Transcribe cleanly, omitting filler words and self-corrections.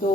2